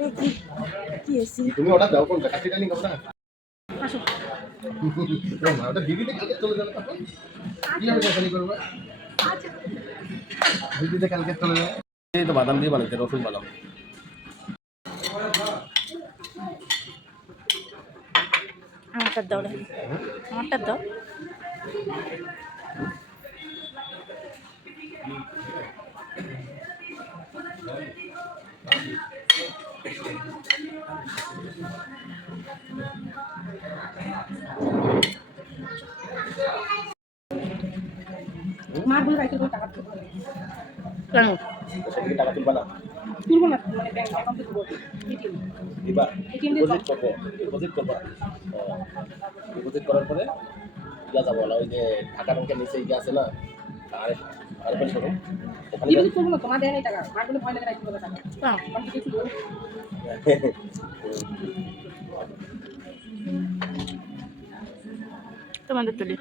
আরে কি কি এসি তুমি অর্ডার দাও কোনটা কাঠিটা নিয়ে খাবো না আসো না ওটা দিদিতে কালকে চলে যাবে তখন কি হবে খালি করবে আচ্ছা দিদিতে কালকে চলে যাবে এই তো বাদাম দিয়ে বানাইছে রসুন বাদাম আমারটা দাও রে আমারটা দাও মারগুলো রাখতে টাকা তুলবো কেন সেদিকে টাকা তুলবা না তুলবো না মানে ব্যাংক অ্যাকাউন্টে তুলবো এটিএম দিবা এটিএম দিয়ে ডিপোজিট করবা ডিপোজিট করার পরে ইয়া যাবো না ওই যে ঢাকা ব্যাংকের নিচে ইয়ে আছে না আর আরবেন শোরুম ওখানে ডিপোজিট করবো না তোমার দেয় নাই টাকা মারগুলো ভয় লাগে রাখতে টাকা আমি কিছু বলবো তোমাদের তুলি